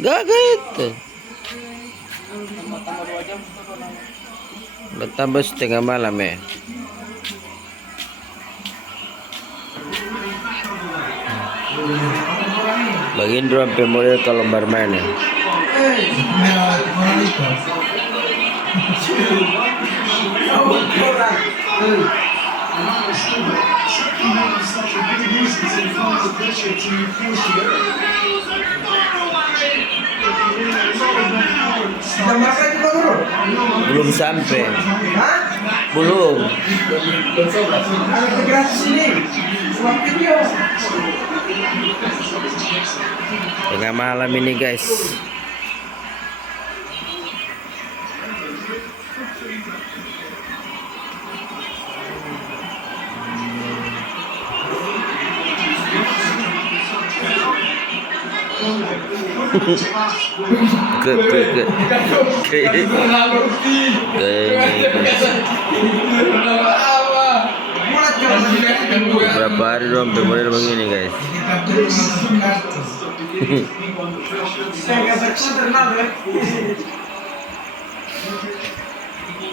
Gagit. Bertambah setengah malam ya. Bagian drum model kalau bermain ya. Belum sampai. Belum. Tengah malam ini guys. Berapa hari dong model begini guys.